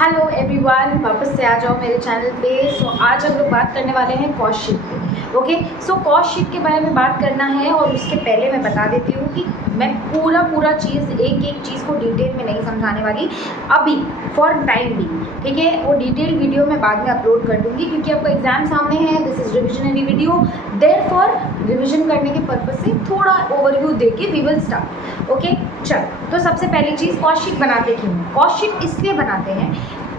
Hello everyone, वापस से आ जाओ मेरे चैनल पे। आज हम लोग बात करने वाले हैं कॉस्ट शीट पे। ओके, कॉस्ट शीट के बारे में बात करना है और उसके पहले मैं बता देती हूँ कि मैं पूरा चीज़ एक एक चीज़ को डिटेल में नहीं समझाने वाली अभी, फॉर टाइम भी। ठीक है, वो डिटेल वीडियो मैं बाद में अपलोड कर दूँगी क्योंकि आपका एग्जाम सामने है। This is revisionary video, therefore revision करने के पर्पज़ से थोड़ा ओवरव्यू दे के वी विल स्टार्ट। ओके, चल। तो सबसे पहली चीज़, कॉस्ट शीट बनाते क्यों? कॉस्ट शीट इसलिए बनाते हैं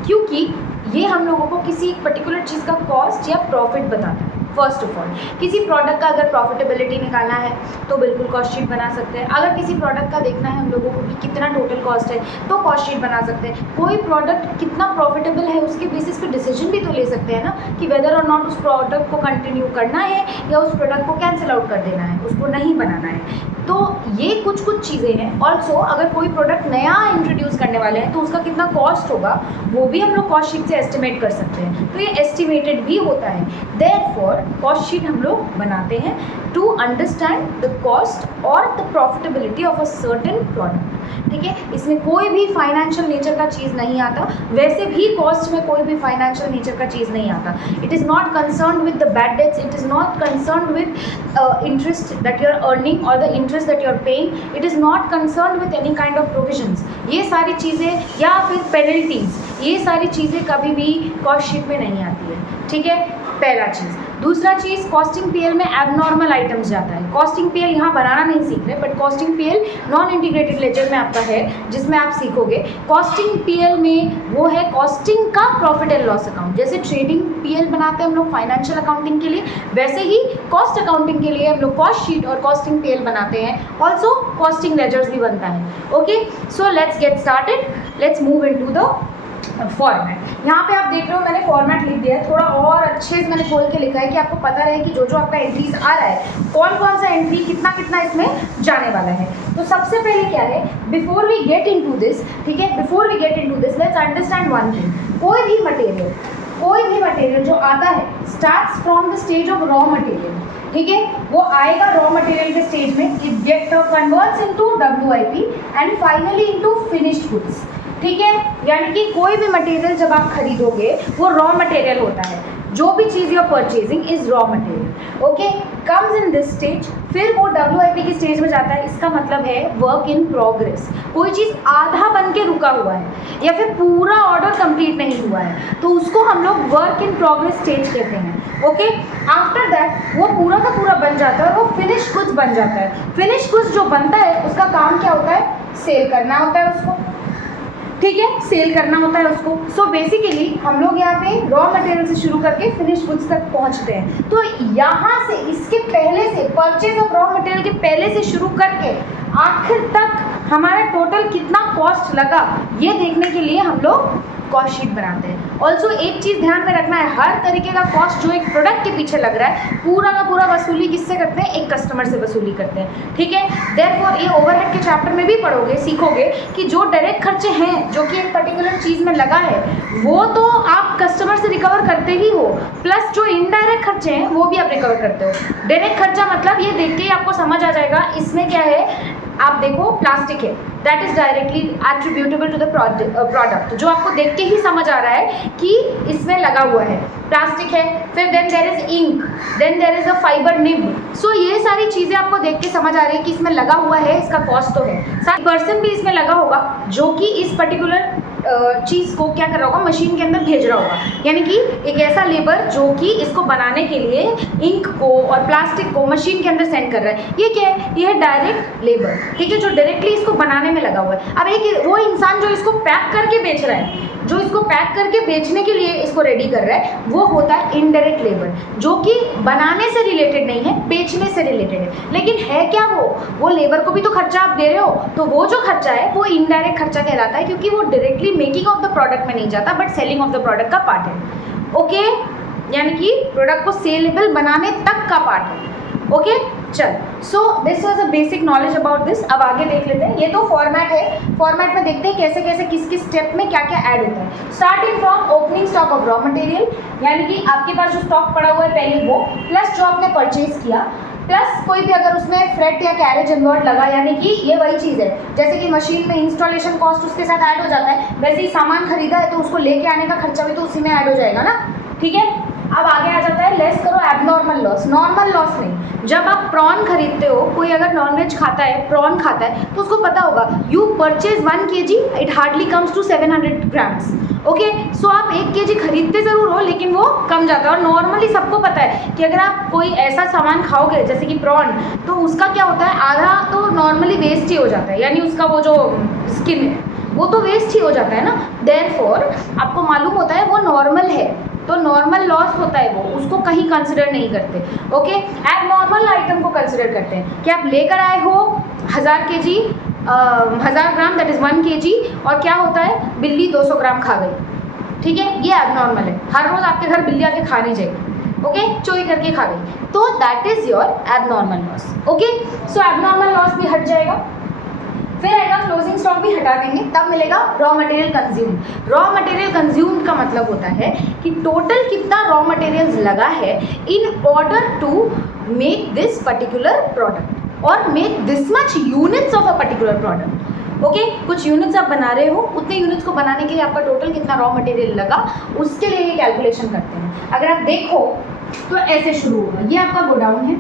क्योंकि ये हम लोगों को किसी एक पर्टिकुलर चीज़ का कॉस्ट या प्रॉफिट बताता है। फर्स्ट ऑफ ऑल, किसी प्रोडक्ट का अगर प्रॉफिटेबिलिटी निकालना है तो बिल्कुल कॉस्ट शीट बना सकते हैं। अगर किसी प्रोडक्ट का देखना है हम लोगों को कि कितना टोटल कॉस्ट है तो कॉस्ट शीट बना सकते हैं। कोई प्रोडक्ट कितना प्रॉफिटेबल है उसके बेसिस पे डिसीजन भी तो ले सकते हैं ना कि वेदर और नॉट उस प्रोडक्ट को कंटिन्यू करना है या उस प्रोडक्ट को कैंसिल आउट कर देना है, उसको नहीं बनाना है। तो ये कुछ चीज़ें हैं। ऑल्सो अगर कोई प्रोडक्ट नया इंट्रोड्यूस करने वाले हैं तो उसका कितना कॉस्ट होगा वो भी हम लोग कॉस्ट शीट से एस्टिमेट कर सकते हैं। तो ये एस्टिमेटेड भी होता है। देयरफॉर कॉस्ट शीट हम लोग बनाते हैं टू अंडरस्टैंड द कॉस्ट और the profitability of a certain product. ठीक है, इसमें कोई भी फाइनेंशियल नेचर का चीज़ नहीं आता। वैसे भी कॉस्ट में कोई भी फाइनेंशियल नेचर का चीज़ नहीं आता। It is not concern with the bad debts, it is not concern with interest that you are earning और the interest that you are paying. It is not concern with any kind of provisions. ये सारी चीज़ें या फिर penalties, ये सारी चीज़ें कभी भी कॉस्ट शीट में नहीं आती है। ठीक है, पहला चीज़। दूसरा चीज़, कॉस्टिंग पीएल में एबनॉर्मल आइटम्स जाता है। कॉस्टिंग पीएल यहाँ बनाना नहीं सीख रहे, but costing PL non integrated ledger में आपका है जिसमें आप सीखोगे। कॉस्टिंग पीएल में वो है कॉस्टिंग का प्रॉफिट एंड लॉस अकाउंट। जैसे ट्रेडिंग पीएल बनाते हैं हम लोग फाइनेंशियल अकाउंटिंग के लिए, वैसे ही कॉस्ट अकाउंटिंग के लिए हम लोग कॉस्ट शीट और कॉस्टिंग पीएल बनाते हैं। ऑल्सो कॉस्टिंग लेजर्स भी बनता है। Okay, so let's get started, let's move into the format. यहाँ पे आप देख रहे हो मैंने फॉर्मेट लिख दिया है, थोड़ा और अच्छे से मैंने खोल के लिखा है कि आपको पता रहे कि जो आपका एंट्रीज आ रहा है कौन सा एंट्री कितना कितना इसमें जाने वाला है। तो सबसे पहले क्या है, before we get into this, ठीक है, before we get into this let's understand one thing. कोई भी मटेरियल जो आता है starts from the stage of raw material. ठीक है, वो आएगा रॉ मटेरियल के स्टेज में, it get converts into WIP and finally into finished goods. ठीक है, यानी कि कोई भी मटेरियल जब आप खरीदोगे वो रॉ मटेरियल होता है। जो भी चीज़ you are purchasing is raw material. Okay, comes in this stage, फिर वो WIP की स्टेज में जाता है। इसका मतलब है वर्क इन प्रोग्रेस। कोई चीज़ आधा बन के रुका हुआ है या फिर पूरा ऑर्डर कंप्लीट नहीं हुआ है तो उसको हम लोग वर्क इन प्रोग्रेस स्टेज कहते हैं। ओके, आफ्टर दैट वो पूरा का पूरा बन जाता है और वो फिनिश गुड्स बन जाता है। फिनिश गुड्स जो बनता है उसका काम क्या होता है, सेल करना होता है उसको। ठीक है, सेल करना होता है उसको। सो बेसिकली हम लोग यहाँ पे रॉ मटेरियल से शुरू करके फिनिश गुड्स तक पहुँचते हैं। तो यहाँ से इसके पहले से परचेज ऑफ रॉ मटेरियल के पहले से शुरू करके आखिर तक हमारा टोटल कितना कॉस्ट लगा ये देखने के लिए हम लोग कॉस्ट शीट बनाते हैं। ऑल्सो एक चीज़ ध्यान में रखना है, हर तरीके का कॉस्ट जो एक प्रोडक्ट के पीछे लग रहा है पूरा का पूरा वसूली किससे करते हैं, एक कस्टमर से वसूली करते हैं। ठीक है, देयरफॉर ये ओवरहेड के चैप्टर में भी पढ़ोगे, सीखोगे कि जो डायरेक्ट खर्चे हैं जो कि एक पर्टिकुलर चीज़ में लगा है वो तो आप कस्टमर से रिकवर करते ही हो, प्लस जो इनडायरेक्ट खर्चे हैं वो भी आप रिकवर करते हो। डायरेक्ट खर्चा मतलब ये देख के ही आपको समझ आ जाएगा इसमें क्या है। आप देखो प्लास्टिक है, that is directly attributable to the product, जो आपको देख के ही समझ आ रहा है कि इसमें लगा हुआ है प्लास्टिक है। फिर then there is ink, then there is a fibre nib. So ये सारी चीज़ें आपको देख के समझ आ रही है कि इसमें लगा हुआ है, इसका कॉस्ट तो है। साथ पर्सन भी इसमें लगा होगा जो कि इस पर्टिकुलर चीज़ को क्या कर रहा होगा, मशीन के अंदर भेज रहा होगा। यानी कि एक ऐसा लेबर जो कि इसको बनाने के लिए इंक को और प्लास्टिक को मशीन के अंदर सेंड कर रहा है। ये क्या है, ये है डायरेक्ट लेबर। ठीक है, जो डायरेक्टली इसको बनाने में लगा हुआ है। अब एक वो इंसान जो इसको पैक करके बेच रहा है, जो इसको पैक करके बेचने के लिए इसको रेडी कर रहा है, वो होता है इनडायरेक्ट लेबर, जो कि बनाने से रिलेटेड नहीं है, बेचने से रिलेटेड है। लेकिन है क्या वो लेबर को भी तो खर्चा आप दे रहे हो, तो वो जो खर्चा है वो इनडायरेक्ट खर्चा कहलाता है क्योंकि वो directly making of the product में नहीं जाता but selling of the product का पार्ट है। ओके, यानी कि प्रोडक्ट को सेलेबल बनाने तक का पार्ट है। ओके, चल। So this was a basic knowledge about this. अब आगे देख लेते हैं, ये तो फॉर्मेट है। फॉर्मेट में देखते हैं कैसे कैसे किस किस स्टेप में क्या क्या ऐड होता है। Starting from opening stock of raw material, यानी कि आपके पास जो स्टॉक पड़ा हुआ है पहले वो, प्लस जो आपने परचेज किया, प्लस कोई भी अगर उसमें फ्रेट या कैरेज इन्वर्ट लगा, यानी कि ये वही चीज़ है जैसे कि मशीन में इंस्टॉलेशन कॉस्ट उसके साथ ऐड हो जाता है, वैसे ही सामान खरीदा है तो उसको लेके आने का खर्चा भी तो उसी में ऐड हो जाएगा ना, ठीक है। अब आगे आ जाता है लेस करो एबनॉर्मल लॉस। नॉर्मल लॉस नहीं, जब आप प्रॉन खरीदते हो, कोई अगर नॉनवेज खाता है, प्रॉन खाता है, तो उसको पता होगा you purchase 1 kg, it hardly comes to 700 grams, okay. So आप 1 kg खरीदते ज़रूर हो लेकिन वो कम जाता है। और नॉर्मली सबको पता है कि अगर आप कोई ऐसा सामान खाओगे जैसे कि प्रॉन, तो उसका क्या होता है, आधा तो नॉर्मली वेस्ट ही हो जाता है, यानी उसका वो जो स्किन है वो तो वेस्ट ही हो जाता है ना। देयरफॉर आपको मालूम होता है वो नॉर्मल है, तो नॉर्मल लॉस होता है वो, उसको कहीं कंसिडर नहीं करते, ओके। एबनॉर्मल आइटम को कंसिडर करते हैं कि आप लेकर आए हो 1000 kg 1000 gram, that is 1 kg, और क्या होता है, बिल्ली 200 ग्राम खा गई, ठीक है, ये एबनॉर्मल है। हर रोज़ आपके घर बिल्ली आके खा नहीं जाएगी, ओके, चोरी करके खा गई, तो that is your abnormal loss, okay. So abnormal loss भी हट जाएगा। फिर आएगा क्लोजिंग स्टॉक भी हटा देंगे, तब मिलेगा raw material consumed. Raw material consumed का मतलब होता है कि टोटल कितना रॉ मटेरियल्स लगा है in order to make this particular product और make this much units of a particular product, okay. कुछ यूनिट्स आप बना रहे हो, उतने यूनिट्स को बनाने के लिए आपका टोटल कितना रॉ मटेरियल लगा, उसके लिए ये कैलकुलेशन करते हैं। अगर आप देखो तो ऐसे शुरू होगा, ये आपका गोडाउन है,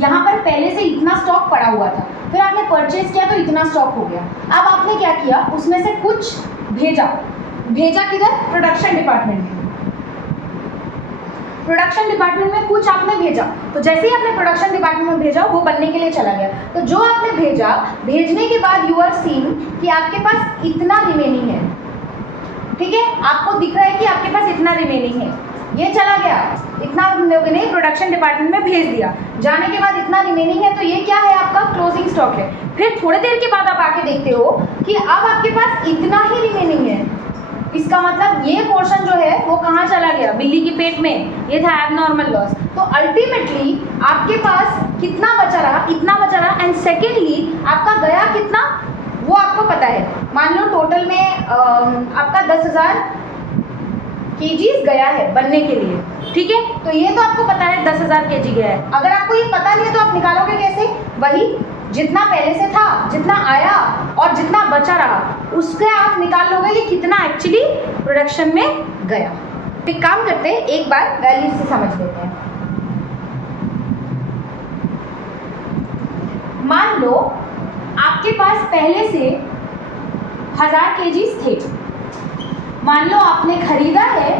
यहाँ पर पहले से इतना स्टॉक पड़ा हुआ था, फिर आपने परचेज किया तो इतना स्टॉक हो गया। अब आपने क्या किया, उसमें से कुछ भेजा किधर, प्रोडक्शन डिपार्टमेंट में। प्रोडक्शन डिपार्टमेंट में कुछ आपने भेजा, तो जैसे ही आपने प्रोडक्शन डिपार्टमेंट में भेजा वो बनने के लिए चला गया, तो जो आपने भेजा, भेजने के बाद यू आर सीइंग कि आपके पास इतना रिमेनिंग है, ठीक है, आपको दिख रहा है कि आपके पास इतना रिमेनिंग है, ये चला गया, इतना हम लोगों ने प्रोडक्शन डिपार्टमेंट में भेज दिया, जाने के बाद इतना रिमेनिंग है, तो ये क्या है, आपका क्लोजिंग स्टॉक है। फिर थोड़ी देर के बाद आप आके देखते हो कि अब आपके पास इतना ही रिमेनिंग है, इसका मतलब ये पोर्शन जो है वो कहाँ चला गया, बिल्ली के पेट में, ये था एबनॉर्मल लॉस। तो अल्टीमेटली आपके पास कितना बचा रहा, इतना बचा रहा, एंड सेकेंडली आपका गया कितना वो आपको पता है। मान लो टोटल में आपका 10,000 kgs गया है बनने के लिए, ठीक है, तो ये तो आपको पता है 10,000 kg गया है। अगर आपको ये पता नहीं है तो आप निकालोगे कैसे, वही जितना पहले से था, जितना आया और जितना बचा रहा, उसके आप निकाल लोगे कि कितना एक्चुअली प्रोडक्शन में गया। एक काम करते हैं, एक बार वैल्यू से समझ लेते हैं। मान लो आपके पास पहले से 1000 kgs थे, मान लो आपने खरीदा है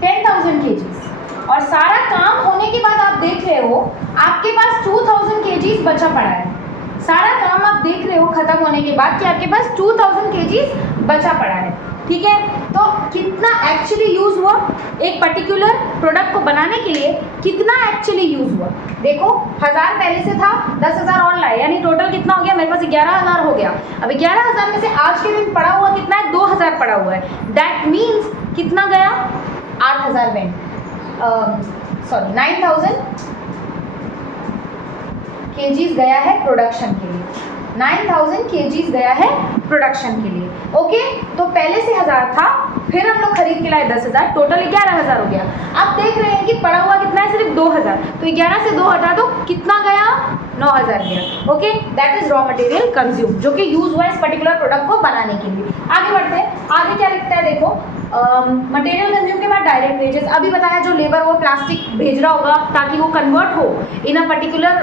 10,000 kgs और सारा काम होने के बाद आप देख रहे हो आपके पास 2,000 kgs बचा पड़ा है। सारा काम आप देख रहे हो खत्म होने के बाद कि आपके पास 2,000 kgs बचा पड़ा है, ठीक है। तो कितना एक्चुअली यूज़ हुआ, एक पर्टिकुलर प्रोडक्ट को बनाने के लिए कितना एक्चुअली यूज़ हुआ, देखो 1000 पहले से था, 10,000 और लाए, यानी टोटल कितना हो गया, मेरे पास 11,000 हो गया। अब 11,000 में से आज के दिन पड़ा हुआ कितना है, 2,000 पड़ा हुआ है, दैट मीन्स कितना गया, 8,000 में 9,000 kgs गया है प्रोडक्शन के लिए, 9,000 kgs गया है प्रोडक्शन के लिए, ओके। तो पहले से 1000 था, फिर हम लोग खरीद के लाए 10,000, टोटल 11,000 हो गया। अब देख रहे हैं कि पड़ा हुआ कितना है, सिर्फ 2,000, तो 11 से 2 हटा दो, कितना गया, 9,000 गया, okay. That is raw material consume, जो कि यूज हुआ इस पर्टिकुलर प्रोडक्ट को बनाने के लिए। आगे बढ़ते हैं, आगे क्या लिखता है, देखो मटेरियल कंज्यूम के बाद डायरेक्ट वेजेस, अभी बताया जो लेबर वो प्लास्टिक भेज रहा होगा ताकि वो कन्वर्ट हो इन अ पर्टिकुलर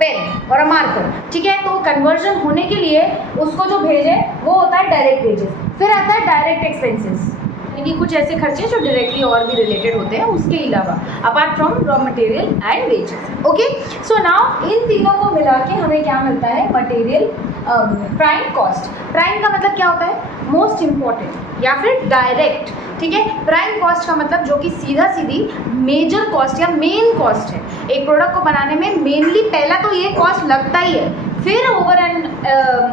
पेन और अ मार्कर, ठीक है, तो कन्वर्जन होने के लिए उसको जो भेजे वो होता है डायरेक्ट वेजेस। फिर आता है डायरेक्ट एक्सपेंसेस, यानी कुछ ऐसे खर्चे जो डायरेक्टली और भी रिलेटेड होते हैं उसके अलावा, apart from raw material and wages, okay. So now in तीनों को मिला के हमें क्या मिलता है, मटेरियल प्राइम कॉस्ट। प्राइम का मतलब क्या होता है, मोस्ट इम्पॉर्टेंट या फिर डायरेक्ट, ठीक है। प्राइम कॉस्ट का मतलब जो कि सीधा सीधी मेजर कॉस्ट या मेन कॉस्ट है। एक प्रोडक्ट को बनाने में मेनली पहला तो ये कॉस्ट लगता ही है, फिर over and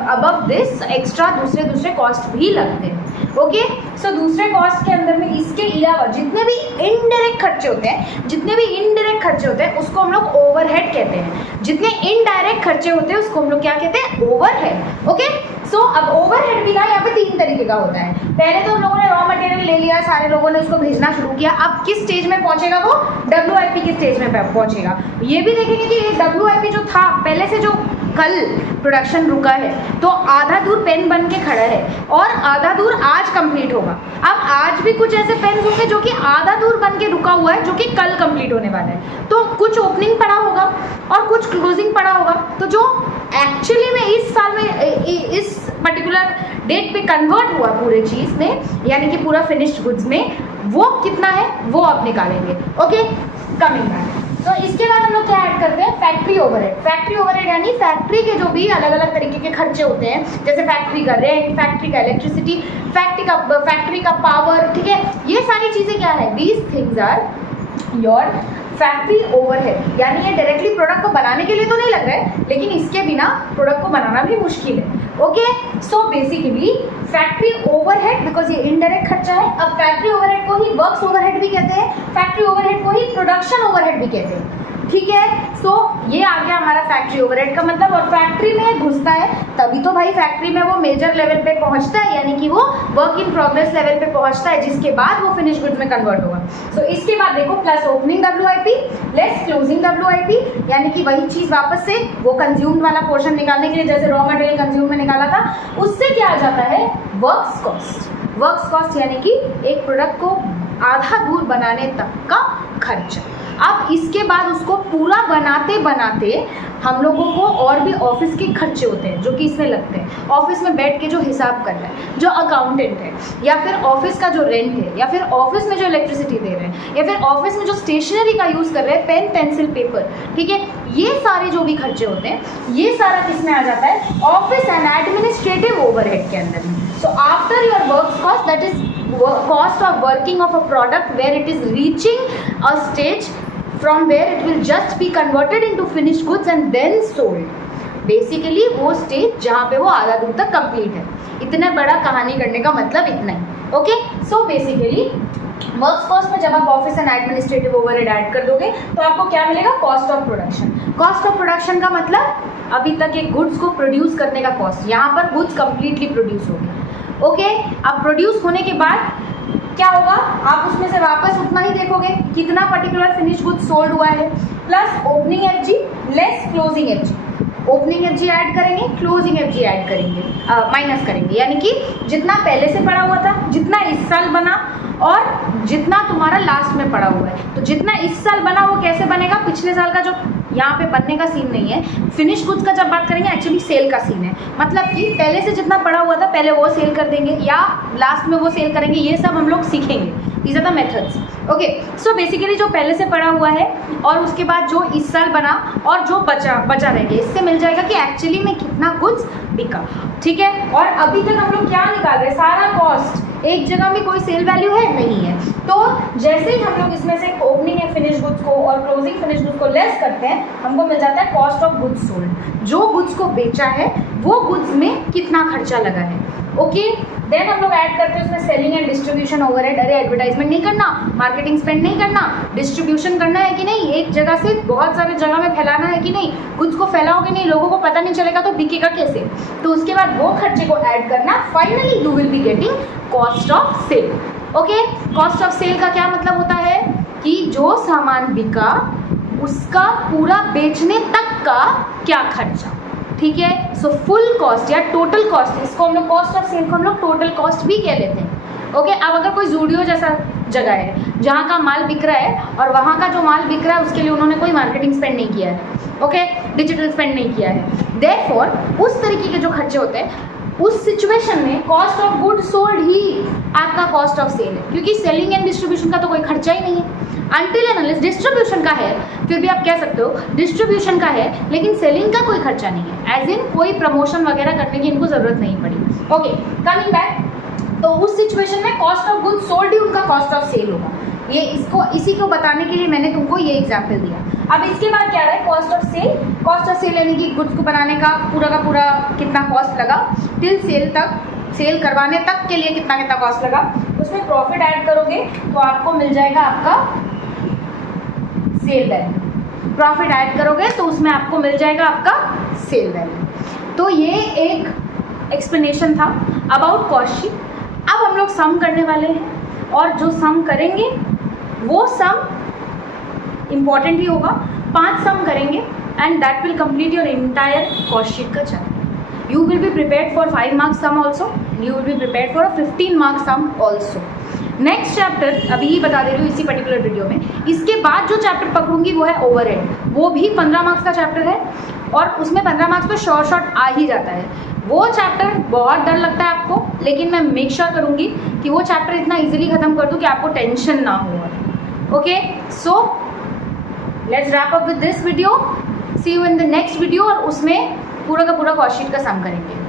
above this extra दूसरे कॉस्ट भी लगते हैं, ओके। सो दूसरे कॉस्ट के अंदर में इसके अलावा जितने भी इनडायरेक्ट खर्चे होते हैं उसको हम लोग ओवरहेड कहते हैं। जितने इनडायरेक्ट खर्चे होते हैं उसको हम लोग क्या कहते हैं, ओवरहेड, ओके। सो अब ओवरहेड भी ना यहाँ पे 3 तरीके का होता है। पहले तो हम लोगों ने रॉ मटेरियल ले लिया, सारे लोगों ने उसको भेजना शुरू किया। अब किस स्टेज में पहुंचेगा वो? WIP की स्टेज में पहुंचेगा। ये भी देखेंगे कि ये WIP जो था पहले से, जो कल प्रोडक्शन रुका है, तो आधा दूर पेन बन के खड़ा है और आधा दूर आज कंप्लीट होगा। अब आज भी कुछ ऐसे पेन होंगे जो कि आधा दूर बन के रुका हुआ है, जो कि कल कंप्लीट होने वाला है। तो कुछ ओपनिंग पड़ा होगा और कुछ क्लोजिंग पड़ा होगा। तो जो एक्चुअली में इस साल में इस पर्टिकुलर डेट पे कन्वर्ट हुआ पूरे चीज़ में, यानी कि पूरा फिनिश्ड गुड्स में, वो कितना है वो आप निकालेंगे। Okay, coming back. तो इसके बाद हम लोग क्या ऐड करते हैं? Factory overhead. फैक्ट्री ओवरहेड यानी फैक्ट्री के जो भी अलग अलग तरीके के खर्चे होते हैं, जैसे फैक्ट्री का रेंट, फैक्ट्री का इलेक्ट्रिसिटी, फैक्ट्री का पावर, ठीक है, ये सारी चीज़ें क्या है? These things are your factory overhead. यानी ये डायरेक्टली प्रोडक्ट को बनाने के लिए तो नहीं लग रहा है, लेकिन इसके बिना प्रोडक्ट को बनाना भी मुश्किल है। Okay, so basically factory overhead, because ये इनडायरेक्ट खर्चा है। अब फैक्ट्री ओवरहेड को ही वर्क्स ओवरहेड भी कहते हैं, फैक्ट्री ओवरहेड को ही प्रोडक्शन ओवरहेड भी कहते हैं। ठीक है, सो ये आ गया हमारा फैक्ट्री ओवरहेड का मतलब। और फैक्ट्री में घुसता है तभी तो भाई फैक्ट्री में वो मेजर लेवल पे पहुंचता है, यानी कि वो वर्क इन प्रोग्रेस लेवल पे पहुंचता है, जिसके बाद वो फिनिश गुड्स में कन्वर्ट होगा। सो इसके बाद देखो, plus opening WIP less closing WIP, यानी कि वही चीज़ वापस से वो कंज्यूम्ड वाला पोर्शन निकालने के लिए, जैसे रॉ मटेरियल कंज्यूम में निकाला था, उससे क्या आ जाता है? Works cost. वर्क्स कॉस्ट यानी कि एक प्रोडक्ट को आधा दूर बनाने तक का खर्चा। अब इसके बाद उसको पूरा बनाते बनाते हम लोगों को और भी ऑफिस के खर्चे होते हैं जो कि इसमें लगते हैं। ऑफिस में बैठ के जो हिसाब कर रहा है, जो अकाउंटेंट है, या फिर ऑफिस का जो रेंट है, या फिर ऑफिस में जो इलेक्ट्रिसिटी दे रहे हैं, या फिर ऑफिस में जो स्टेशनरी का यूज़ कर रहे हैं, पेन पेंसिल पेपर, ठीक है, ये सारे जो भी खर्चे होते हैं, ये सारा किस में आ जाता है? ऑफिस एंड एडमिनिस्ट्रेटिव ओवरहेड के अंदर। So after your work cost, that is cost of working of a product where it is reaching a stage from where it will just be converted into finished goods and then sold. Basically वो stage जहाँ पे वो आधा दूर तक complete है। इतना बड़ा कहानी करने का मतलब इतना ही। Okay, so basically works cost में जब आप office and administrative overhead add कर दोगे तो आपको क्या मिलेगा? Cost of production. Cost of production का मतलब अभी तक एक गुड्स को प्रोड्यूस करने का कॉस्ट। यहाँ पर गुड्स कंप्लीटली प्रोड्यूस हो गए। ओके, अब प्रोड्यूस होने के बाद क्या होगा? आप उसमें से वापस उतना ही देखोगे कितना पर्टिकुलर फिनिश गुड्स सोल्ड हुआ है, plus opening FG less closing FG। Opening FG add करेंगे, क्लोजिंग FG ऐड करेंगे, माइनस करेंगे, यानी कि जितना पहले से पड़ा हुआ था, जितना इस साल बना और जितना तुम्हारा लास्ट में पड़ा हुआ है। तो जितना इस साल बना वो कैसे बनेगा? पिछले साल का जो यहाँ पे बनने का सीन नहीं है, फिनिश गुड्स का जब बात करेंगे एक्चुअली सेल का सीन है। मतलब कि पहले से जितना पड़ा हुआ था पहले वो सेल कर देंगे या लास्ट में वो सेल करेंगे, ये सब हम लोग सीखेंगे। These are the methods. Okay, so basically जो पहले से पड़ा हुआ है और उसके बाद जो इस साल बना और जो बचा रह गया, इससे मिल जाएगा कि एक्चुअली में कितना गुड्स बिका। ठीक है, और अभी तक हम लोग क्या निकाल रहे हैं? सारा कॉस्ट। एक जगह में कोई सेल वैल्यू है नहीं है। तो जैसे ही हम लोग इसमें से ओपनिंग या फिनिश गुड्स को और क्लोजिंग फिनिश गुड्स को लेस करते हैं, हमको मिल जाता है कॉस्ट ऑफ गुड्स सोल्ड। जो गुड्स को बेचा है वो गुड्स में कितना खर्चा लगा है। ओके, देन हम लोग ऐड करते हैं उसमें सेलिंग एंड डिस्ट्रीब्यूशन ओवरहेड। अरे एडवर्टाइजमेंट नहीं करना, मार्केटिंग स्पेंड नहीं करना, डिस्ट्रीब्यूशन करना है कि नहीं, एक जगह से बहुत सारे जगह में फैलाना है कि नहीं, गुड्स को फैलाओगे नहीं, लोगों को पता नहीं चलेगा तो बिकेगा कैसे। तो उसके बाद वो खर्चे को ऐड करना। Finally you will be getting cost of sale. Okay, cost of sale का क्या मतलब होता है कि जो सामान बिका उसका पूरा बेचने तक का क्या खर्चा। ठीक है, सो फुल कॉस्ट या टोटल कॉस्ट, इसको हम लोग कॉस्ट ऑफ सेल को हम लोग टोटल कॉस्ट भी कह लेते हैं। ओके, अब अगर कोई जूडियो जैसा जगह है जहाँ का माल बिक रहा है और वहाँ का जो माल बिक रहा है उसके लिए उन्होंने कोई मार्केटिंग स्पेंड नहीं किया है, ओके, डिजिटल स्पेंड नहीं किया है, देयरफॉर उस तरीके के जो खर्चे होते हैं उस सिचुएशन में कॉस्ट ऑफ गुड सोल्ड ही आपका कॉस्ट ऑफ सेल है, क्योंकि सेलिंग एंड डिस्ट्रीब्यूशन का तो कोई खर्चा ही नहीं है। अनटिल एंड अनलेस डिस्ट्रीब्यूशन का है, फिर भी आप कह सकते हो डिस्ट्रीब्यूशन का है, लेकिन सेलिंग का कोई खर्चा नहीं है, एज इन कोई प्रमोशन वगैरह करने की इनको ज़रूरत नहीं पड़ी। ओके, कमिंग बैक, तो उस सिचुएशन में कॉस्ट ऑफ गुड्स सोल्ड ही उनका कॉस्ट ऑफ सेल होगा। ये इसी को बताने के लिए मैंने तुमको ये एग्जाम्पल दिया। अब इसके बाद क्या रहा है? Cost of sale. Cost of sale यानी कि गुड्स को बनाने का पूरा कितना कॉस्ट लगा, टिल सेल तक, सेल करवाने तक के लिए कितना कॉस्ट लगा, उसमें प्रॉफिट ऐड करोगे तो आपको मिल जाएगा आपका सेल वैल्यू। प्रॉफिट ऐड करोगे तो उसमें आपको मिल जाएगा आपका सेल वैल्यू। तो ये एक एक्सप्लेनेशन था अबाउट कॉस्ट शीट। अब हम लोग सम करने वाले हैं और जो सम करेंगे वो सम इम्पॉर्टेंट ही होगा। 5 सम करेंगे and that will complete your entire cost sheet का chapter. You will be prepared for 5 marks sum also, you will be prepared for 15 marks sum also. Next chapter अभी ही बता दे रही हूँ इसी पर्टिकुलर वीडियो में। इसके बाद जो चैप्टर पकड़ूंगी वो है ओवरहेड, वो भी 15 मार्क्स का चैप्टर है और उसमें 15 मार्क्स तो शॉर्ट आ ही जाता है। वो चैप्टर बहुत डर लगता है आपको, लेकिन मैं मेक श्योर करूँगी कि वो चैप्टर इतना ईजिली ख़त्म कर दूँ कि आपको टेंशन ना हो। Okay, so let's wrap up with this video, see you in the next video और उसमें पूरा का पूरा कॉस्ट शीट का सम करेंगे।